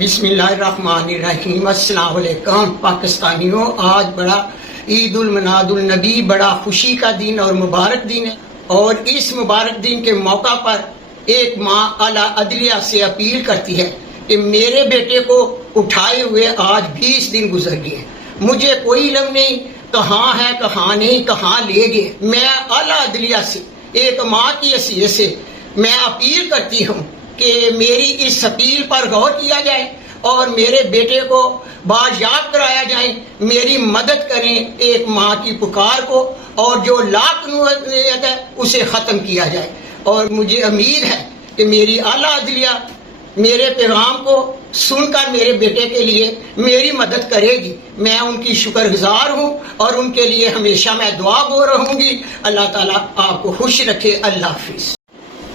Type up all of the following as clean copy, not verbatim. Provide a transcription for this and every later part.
بسم اللہ الرحمن الرحیم۔ السلام علیکم پاکستانیوں، آج بڑا عید المناد النبی، بڑا خوشی کا دن اور مبارک دن ہے، اور اس مبارک دن کے موقع پر ایک ماں اعلیٰ عدلیہ سے اپیل کرتی ہے کہ میرے بیٹے کو اٹھائے ہوئے آج 20 دن گزر گئے، مجھے کوئی علم نہیں کہاں ہے کہاں نہیں، کہاں لے گئے۔ میں اعلیٰ عدلیہ سے ایک ماں کی حیثیت سے میں اپیل کرتی ہوں کہ میری اس اپیل پر غور کیا جائے اور میرے بیٹے کو بازیاب کرایا جائے، میری مدد کریں ایک ماں کی پکار کو، اور جو لاقنوعیت ہے اسے ختم کیا جائے۔ اور مجھے امید ہے کہ میری اعلیٰ عدلیہ میرے پیغام کو سن کر میرے بیٹے کے لیے میری مدد کرے گی۔ میں ان کی شکر گزار ہوں اور ان کے لیے ہمیشہ میں دعا گو رہوں گی۔ اللہ تعالیٰ آپ کو خوش رکھے۔ اللہ حافظ۔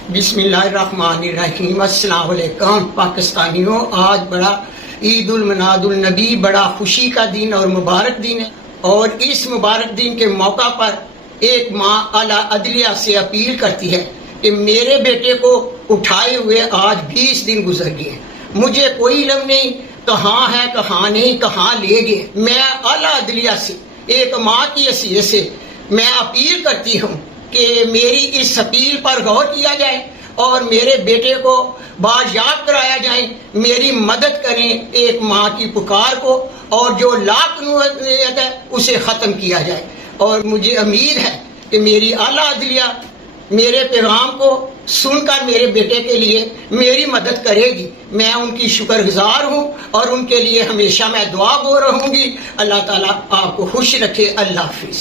بسم اللہ الرحمن الرحیم۔ السلام علیکم پاکستانیوں، آج بڑا عید المناد النبی، بڑا خوشی کا دن اور مبارک دن ہے، اور اس مبارک دن کے موقع پر ایک ماں اعلیٰ عدلیہ سے اپیل کرتی ہے کہ میرے بیٹے کو اٹھائے ہوئے آج 20 دن گزر گئے، مجھے کوئی علم نہیں کہاں ہے کہاں نہیں، کہاں لے گئے۔ میں اعلیٰ عدلیہ سے ایک ماں کی حیثیت سے میں اپیل کرتی ہوں کہ میری اس اپیل پر غور کیا جائے اور میرے بیٹے کو بازیاب کرایا جائے، میری مدد کریں ایک ماں کی پکار کو، اور جو لاقنوعیت ہے اسے ختم کیا جائے۔ اور مجھے امید ہے کہ میری اعلیٰ عدلیہ میرے پیغام کو سن کر میرے بیٹے کے لیے میری مدد کرے گی۔ میں ان کی شکر گزار ہوں اور ان کے لیے ہمیشہ میں دعا گو رہوں گی۔ اللہ تعالیٰ آپ کو خوش رکھے۔ اللہ حافظ۔